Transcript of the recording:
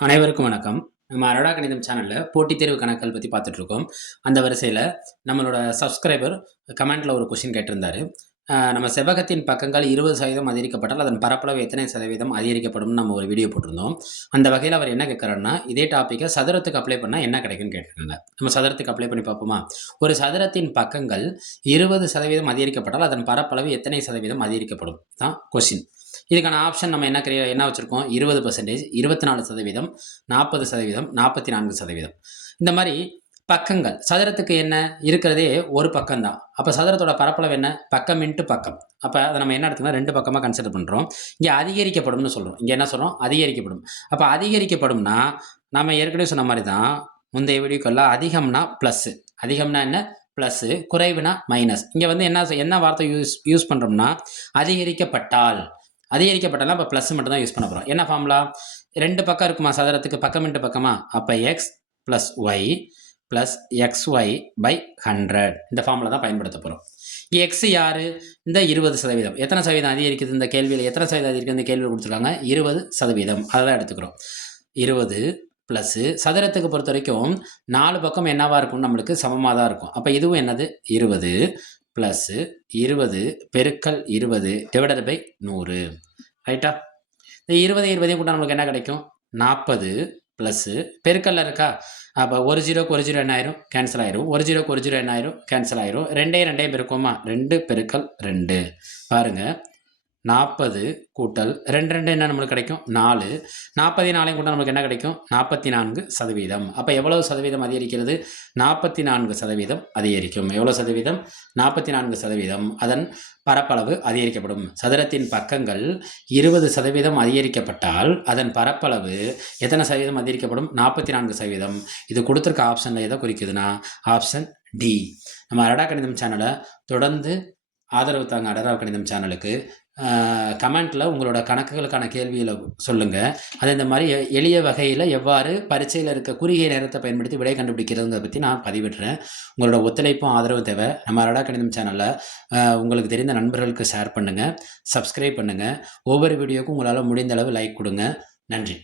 அனைவருக்கும் வணக்கம். நம்ம அரோடா கணிதம் சேனல்ல போட்டித் தேர்வு கணக்குகள் பத்தி பார்த்துட்டு இருக்கோம். அந்த வரிசையில நம்மளோட சப்ஸ்கிரைபர் கமெண்ட்ல ஒரு கொஸ்டின் கேட்டிருந்தாரு. நம்ம செவ்வகத்தின் பக்கங்கள் 20% அதிகரிக்கப்பட்டால் அதன் பரப்பளவு எத்தனை சதவீதம் அதிகரிக்கப்படும்னு நம்ம ஒரு வீடியோ போட்டிருந்தோம். அந்த வகையில அவர் என்ன கேட்கிறாருன்னா, இதே டாபிக்க சதுரத்துக்கு அப்ளை பண்ணா என்ன கிடைக்கும்னு கேட்டிருக்காங்க. நம்ம சதுரத்துக்கு அப்ளை பண்ணி பார்ப்போமா? ஒரு சதுரத்தின் பக்கங்கள் 20% அதிகரிக்கப்பட்டால் அதன் பரப்பளவு எத்தனை சதவீதம் அதிகரிக்கப்படும்? இதான் கொஸ்டின். இதுக்கான ஆப்ஷன் நம்ம என்ன வச்சிருக்கோம்? 20%, 24%, 40%, 44%. இந்த மாரி பக்கங்கள். சதுரத்துக்கு என்ன? இருக்கிறதே ஒரு பக்கம் தான். அப்ப சதுரத்தோட பரப்பளவு என்ன? பக்கம் இன்டு பக்கம். அப்ப அத நம்ம என்ன எடுத்துக்கலாம்? 2 பக்கமா கன்சிடர் பண்றோம். இங்க அதிகரிக்கப்படும்னு சொல்றோம். இங்க என்ன சொல்றோம்? அதிகரிக்கப்படும். அப்ப அதிகரிக்கப்படும்னா, நாம ஏற்கனவே சொன்ன மாரி தான், முந்தைய வீடியோக்கள்ல அதிகம்னா பிளஸ். அதிகம்னா என்ன? பிளஸ். குறைவுனா மைனஸ். இங்க வந்து என்ன வார்த்தை யூஸ் பண்றோம்னா, அதிகரிக்கப்பட்டால். அதிகரிக்கப்பட்டால்னா அப்ப பிளஸ் மட்டும் தான் யூஸ் பண்ண போறோம். என்ன ஃபார்முலா? 2 பக்கம் இருக்குமா சதுரத்துக்கு? பக்கம் இன்டு பக்கமா? அப்ப X plus Y plus xy by 100 இந்த ஃபார்முலா தான் பயன்படுத்த போறோம். இங்க எக்ஸ் யாரு? இந்த 20%. எத்தனை சதவீதம் அதிகரிக்குது இந்த கேள்வியில? எத்தனை சதவீதம் அதிகரிக்குது இந்த கேள்வியில குடுத்துருக்காங்க? 20%. அததான் எடுத்துக்கிறோம். 20 பிளஸ் சதுரத்துக்கு பொறுத்தவரைக்கும் 4 பக்கம் என்னவா இருக்கும்? நம்மளுக்கு சமமா தான் இருக்கும். அப்ப இதுவும் என்னது? 20 பிளஸ் 20 பெருக்கல் 20 டிவைடட் பை 100. ரைட்டா? இந்த 20 20 கூட்டா நமக்கு என்ன கிடைக்கும்? 40 பிளஸ் பெருக்கல்ல இருக்கா? அப்ப ஒரு ஜீரோக்கு ஒரு ஜீரோ என்ன ஆயிரும்? கேன்சல் ஆயிரும். ஒரு ஜீரோக்கு ஒரு ஜீரோ என்ன ஆயிரும்? கேன்சல் ஆயிரும். 2யும் 2யும் பெருக்குவோமா? 2 பெருக்கல் 2. பாருங்க. 40 கூட்டல் 2 2 என்ன நம்மளுக்கு கிடைக்கும்? 4. 40 4 கூட்டா நமக்கு என்ன கிடைக்கும்? 44%. அப்ப எவ்வளவு சதவீதம் அதிகரிக்கிறது? 44% அதிகரிக்கும். எவ்வளவு சதவீதம்? 44%. அதன் பரப்பளவு அதிகரிக்கப்படும். சதுரத்தின் பக்கங்கள் 20% அதிகரிக்கப்பட்டால் அதன் பரப்பளவு எத்தனை சதவீதம் அதிகரிக்கப்படும்? 44%. இது கொடுத்திருக்க ஆப்ஷன்ல எதை குறிக்குதுன்னா, ஆப்ஷன் டி. நம்ம அரோடா கணிதம் சேனலை தொடர்ந்து ஆதரவு தாங்க. அரோடா கணிதம் சேனலுக்கு கமெண்ட்ல உங்களோட கணக்குகளுக்கான கேள்விகளை சொல்லுங்க. அது இந்த மாதிரி எளிய வகையில் எவ்வாறு பரீட்சையில் இருக்க குறுகிய நேரத்தை பயன்படுத்தி விடை கண்டுபிடிக்கிறதுங்கிறத பற்றி நான் பதிவிடுறேன். உங்களோட ஒத்துழைப்பும் ஆதரவும் தேவை. நம்ம அரோடா கணிதம் சேனலை உங்களுக்கு தெரிந்த நண்பர்களுக்கு ஷேர் பண்ணுங்கள், சப்ஸ்கிரைப் பண்ணுங்கள். ஒவ்வொரு வீடியோக்கும் உங்களால் முடிந்த அளவு லைக் கொடுங்க. நன்றி.